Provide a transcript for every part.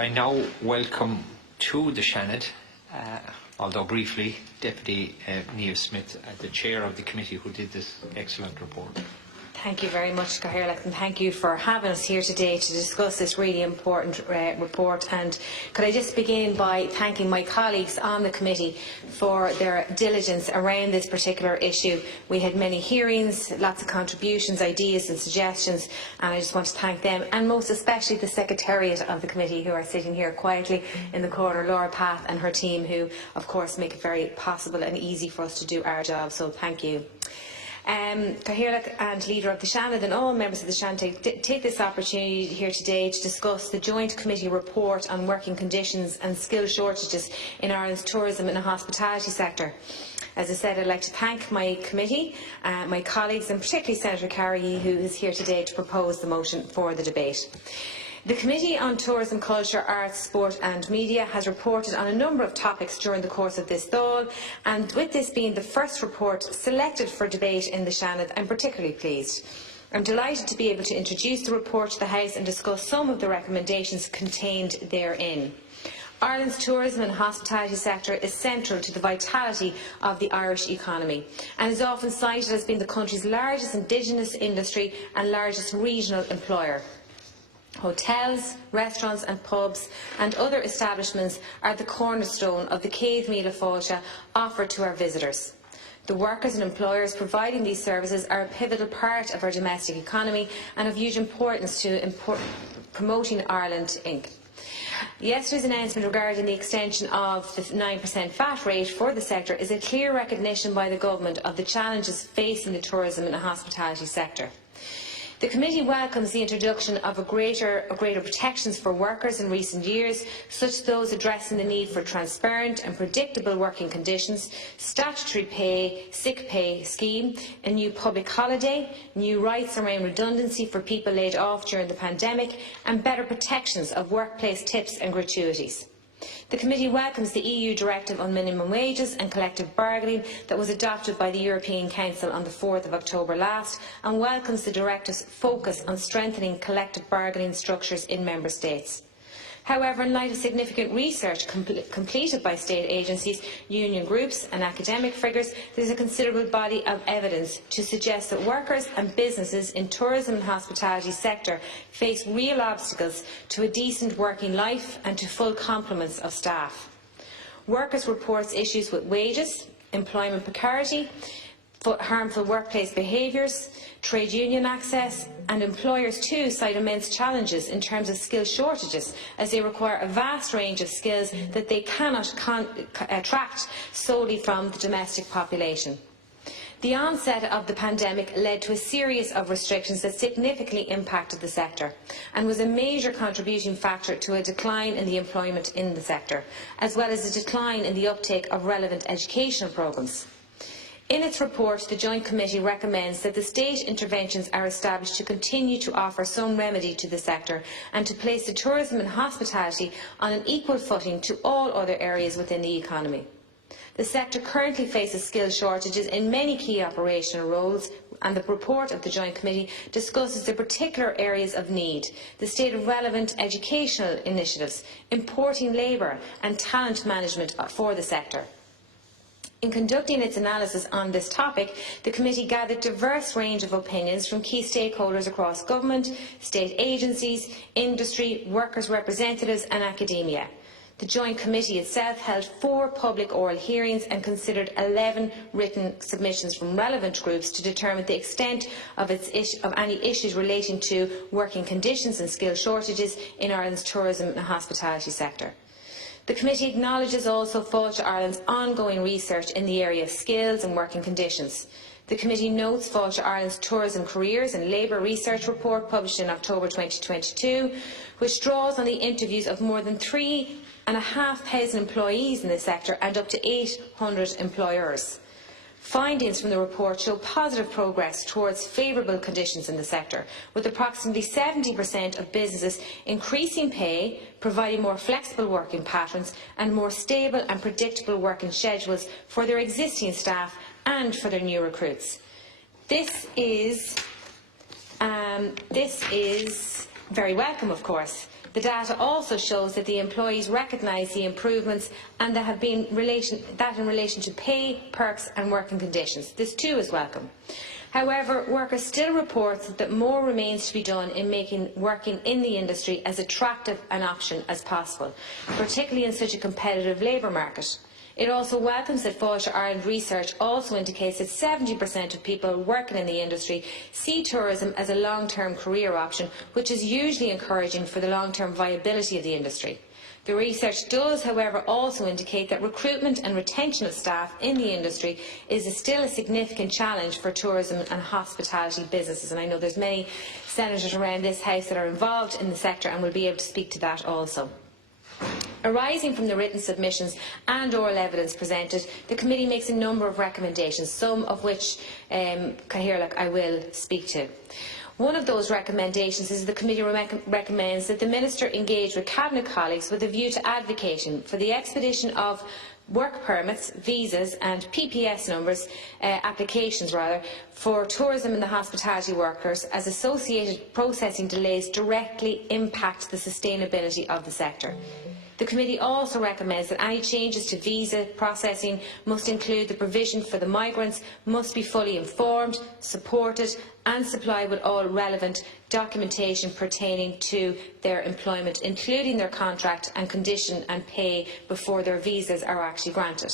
I now welcome to the Seanad, although briefly, Deputy Niamh Smith, the Chair of the committee who did this excellent report. Thank you very much, Cahill, and thank you for having us here today to discuss this really important report. And could I just begin by thanking my colleagues on the committee for their diligence around this particular issue. We had many hearings, lots of contributions, ideas and suggestions, and I just want to thank them, and most especially the Secretariat of the committee, who are sitting here quietly in the corner, Laura Path and her team, who of course make it very possible and easy for us to do our job, so thank you. Cahill and Leader of the Seanad and all members of the Seanad take this opportunity here today to discuss the Joint Committee report on working conditions and skill shortages in Ireland's tourism and hospitality sector. As I said, I'd like to thank my committee, my colleagues, and particularly Senator Carrigy, who is here today to propose the motion for the debate. The Committee on Tourism, Culture, Arts, Sport and Media has reported on a number of topics during the course of this Dáil, and with this being the first report selected for debate in the Seanad, I'm particularly pleased. I'm delighted to be able to introduce the report to the House and discuss some of the recommendations contained therein. Ireland's tourism and hospitality sector is central to the vitality of the Irish economy and is often cited as being the country's largest indigenous industry and largest regional employer. Hotels, restaurants and pubs and other establishments are the cornerstone of the Céad Míle Fáilte offered to our visitors. The workers and employers providing these services are a pivotal part of our domestic economy and of huge importance to promoting Ireland Inc. Yesterday's announcement regarding the extension of the 9% VAT rate for the sector is a clear recognition by the Government of the challenges facing the tourism and hospitality sector. The committee welcomes the introduction of greater protections for workers in recent years, such as those addressing the need for transparent and predictable working conditions, statutory pay, sick pay scheme, a new public holiday, new rights around redundancy for people laid off during the pandemic, and better protections of workplace tips and gratuities. The committee welcomes the EU Directive on Minimum Wages and Collective Bargaining that was adopted by the European Council on the 4th of October last, and welcomes the directive's focus on strengthening collective bargaining structures in Member States. However, in light of significant research completed by state agencies, union groups and academic figures, there is a considerable body of evidence to suggest that workers and businesses in tourism and hospitality sector face real obstacles to a decent working life and to full complements of staff. Workers report issues with wages, employment precarity, harmful workplace behaviours, trade union access, and employers too cite immense challenges in terms of skill shortages, as they require a vast range of skills that they cannot attract solely from the domestic population. The onset of the pandemic led to a series of restrictions that significantly impacted the sector and was a major contributing factor to a decline in the employment in the sector, as well as a decline in the uptake of relevant educational programmes. In its report, the Joint Committee recommends that the state interventions are established to continue to offer some remedy to the sector and to place the tourism and hospitality on an equal footing to all other areas within the economy. The sector currently faces skill shortages in many key operational roles, and the report of the Joint Committee discusses the particular areas of need, the state of relevant educational initiatives, importing labour and talent management for the sector. In conducting its analysis on this topic, the committee gathered a diverse range of opinions from key stakeholders across government, state agencies, industry, workers' representatives and academia. The Joint Committee itself held 4 public oral hearings and considered 11 written submissions from relevant groups to determine the extent of any issues relating to working conditions and skill shortages in Ireland's tourism and hospitality sector. The committee acknowledges also Fáilte Ireland's ongoing research in the area of skills and working conditions. The committee notes Fáilte Ireland's Tourism Careers and Labour Research Report published in October 2022, which draws on the interviews of more than 3,500 employees in the sector and up to 800 employers. Findings from the report show positive progress towards favourable conditions in the sector, with approximately 70% of businesses increasing pay, providing more flexible working patterns and more stable and predictable working schedules for their existing staff and for their new recruits. This is very welcome, of course. The data also shows that the employees recognise the improvements and that have been in relation to pay, perks and working conditions. This too is welcome. However, workers still report that more remains to be done in making working in the industry as attractive an option as possible, particularly in such a competitive labour market. It also welcomes that Fáilte Ireland research also indicates that 70% of people working in the industry see tourism as a long-term career option, which is usually encouraging for the long-term viability of the industry. The research does, however, also indicate that recruitment and retention of staff in the industry is still a significant challenge for tourism and hospitality businesses, and I know there's many senators around this House that are involved in the sector and will be able to speak to that also. Arising from the written submissions and oral evidence presented, the committee makes a number of recommendations, some of which I will speak to. One of those recommendations is the committee recommends that the Minister engage with Cabinet colleagues with a view to advocating for the expedition of work permits, visas and PPS numbers, applications for tourism and the hospitality workers, as associated processing delays directly impact the sustainability of the sector. The committee also recommends that any changes to visa processing must include the provision for the migrants must be fully informed, supported and supplied with all relevant documentation pertaining to their employment, including their contract and condition and pay before their visas are actually granted.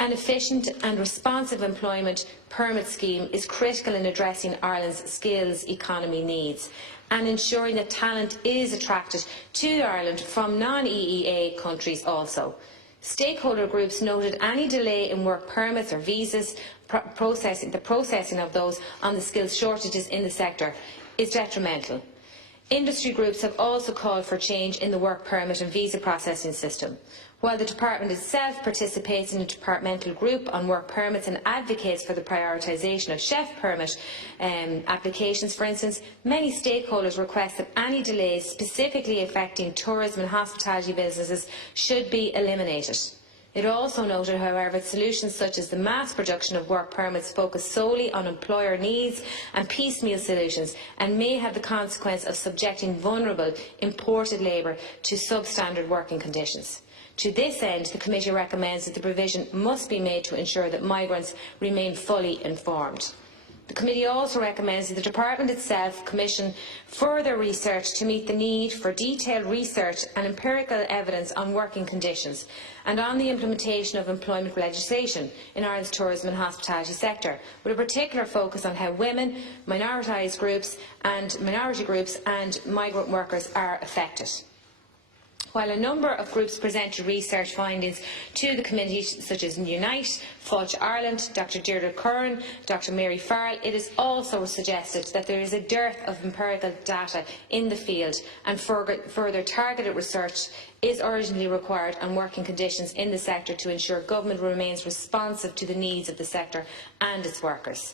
An efficient and responsive employment permit scheme is critical in addressing Ireland's skills economy needs and ensuring that talent is attracted to Ireland from non-EEA countries also. Stakeholder groups noted any delay in work permits or visas, the processing of those on the skills shortages in the sector is detrimental. Industry groups have also called for change in the work permit and visa processing system. While the Department itself participates in a departmental group on work permits and advocates for the prioritisation of chef permit applications, for instance, many stakeholders request that any delays specifically affecting tourism and hospitality businesses should be eliminated. It also noted, however, that solutions such as the mass production of work permits focus solely on employer needs and piecemeal solutions and may have the consequence of subjecting vulnerable imported labour to substandard working conditions. To this end, the committee recommends that the provision must be made to ensure that migrants remain fully informed. The committee also recommends that the Department itself commission further research to meet the need for detailed research and empirical evidence on working conditions and on the implementation of employment legislation in Ireland's tourism and hospitality sector, with a particular focus on how women, minority groups and migrant workers are affected. While a number of groups presented research findings to the committee, such as Unite, Fáilte Ireland, Dr Deirdre Curran, Dr Mary Farrell, it is also suggested that there is a dearth of empirical data in the field and further targeted research is urgently required on working conditions in the sector to ensure government remains responsive to the needs of the sector and its workers.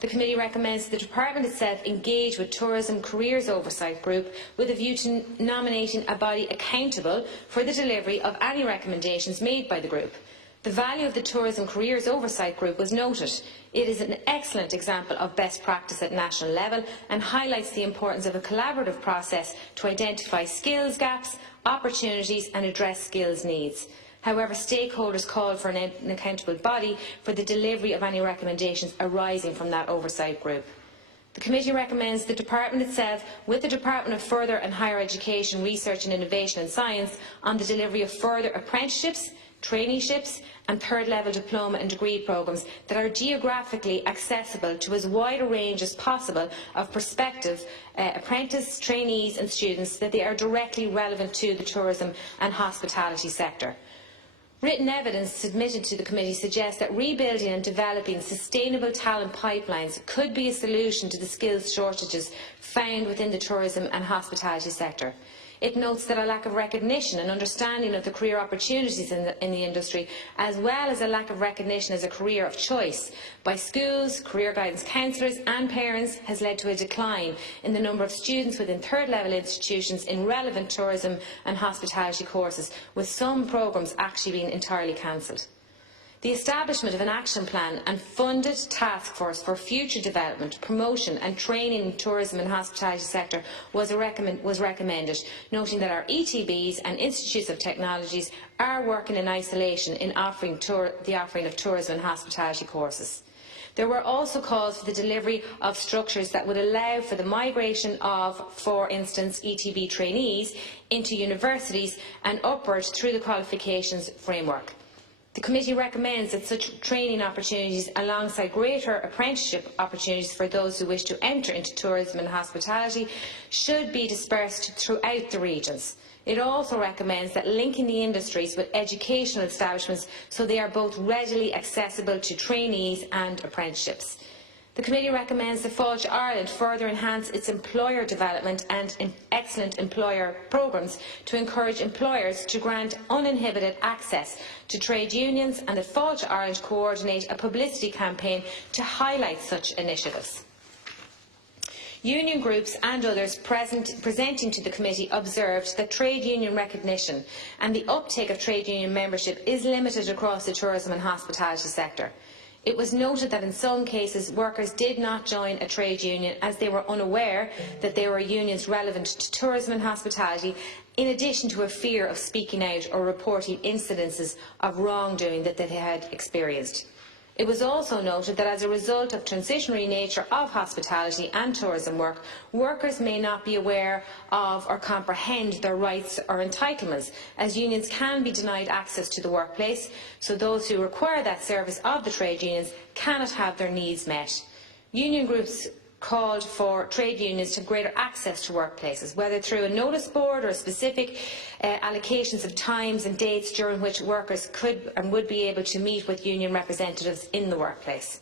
The committee recommends the Department itself engage with Tourism Careers Oversight Group with a view to nominating a body accountable for the delivery of any recommendations made by the group. The value of the Tourism Careers Oversight Group was noted. It is an excellent example of best practice at national level and highlights the importance of a collaborative process to identify skills gaps, opportunities and address skills needs. However, stakeholders called for an accountable body for the delivery of any recommendations arising from that oversight group. The committee recommends the Department itself, with the Department of Further and Higher Education, Research and Innovation and Science, on the delivery of further apprenticeships, traineeships and third-level diploma and degree programmes that are geographically accessible to as wide a range as possible of prospective apprentices, trainees and students, that they are directly relevant to the tourism and hospitality sector. Written evidence submitted to the committee suggests that rebuilding and developing sustainable talent pipelines could be a solution to the skills shortages found within the tourism and hospitality sector. It notes that a lack of recognition and understanding of the career opportunities in the industry, as well as a lack of recognition as a career of choice by schools, career guidance counsellors and parents, has led to a decline in the number of students within third-level institutions in relevant tourism and hospitality courses, with some programmes actually being entirely cancelled. The establishment of an action plan and funded task force for future development, promotion and training in the tourism and hospitality sector was recommended, noting that our ETBs and Institutes of Technologies are working in isolation in offering of tourism and hospitality courses. There were also calls for the delivery of structures that would allow for the migration of, for instance, ETB trainees into universities and upward through the qualifications framework. The committee recommends that such training opportunities, alongside greater apprenticeship opportunities for those who wish to enter into tourism and hospitality, should be dispersed throughout the regions. It also recommends that linking the industries with educational establishments so they are both readily accessible to trainees and apprenticeships. The committee recommends that Fáilte Ireland further enhance its employer development and excellent employer programmes to encourage employers to grant uninhibited access to trade unions, and that Fáilte Ireland coordinate a publicity campaign to highlight such initiatives. Union groups and others presenting to the committee observed that trade union recognition and the uptake of trade union membership is limited across the tourism and hospitality sector. It was noted that in some cases workers did not join a trade union as they were unaware that there were unions relevant to tourism and hospitality, in addition to a fear of speaking out or reporting incidences of wrongdoing that they had experienced. It was also noted that as a result of transitionary nature of hospitality and tourism work, workers may not be aware of or comprehend their rights or entitlements, as unions can be denied access to the workplace, so those who require that service of the trade unions cannot have their needs met. Union groups called for trade unions to have greater access to workplaces, whether through a notice board or specific allocations of times and dates during which workers could and would be able to meet with union representatives in the workplace.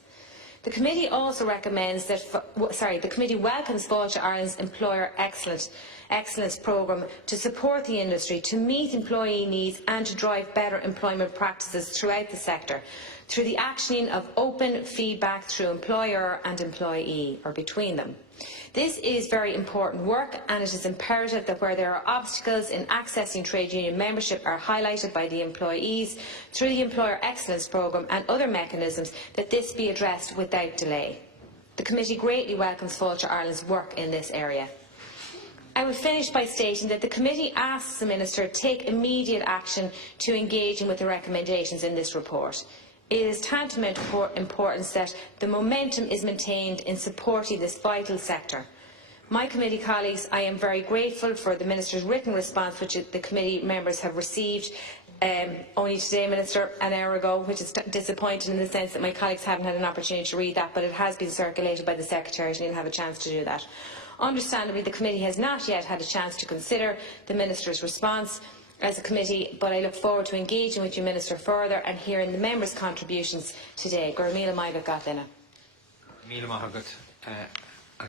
The committee also recommends that, the committee welcomes Fáilte Ireland's Employer Excellence programme to support the industry, to meet employee needs and to drive better employment practices throughout the sector, through the actioning of open feedback through employer and employee, or between them. This is very important work, and it is imperative that where there are obstacles in accessing trade union membership are highlighted by the employees through the Employer Excellence programme and other mechanisms, that this be addressed without delay. The committee greatly welcomes Fáilte Ireland's work in this area. I will finish by stating that the committee asks the Minister to take immediate action to engage with the recommendations in this report. It is tantamount importance that the momentum is maintained in supporting this vital sector. My committee colleagues, I am very grateful for the Minister's written response, which the committee members have received only today, Minister, an hour ago, which is disappointing in the sense that my colleagues haven't had an opportunity to read that, but it has been circulated by the Secretariat and you'll have a chance to do that. Understandably, the committee has not yet had a chance to consider the Minister's response as a committee, but I look forward to engaging with you, Minister, further and hearing the members' contributions today. Gur míle maith agat.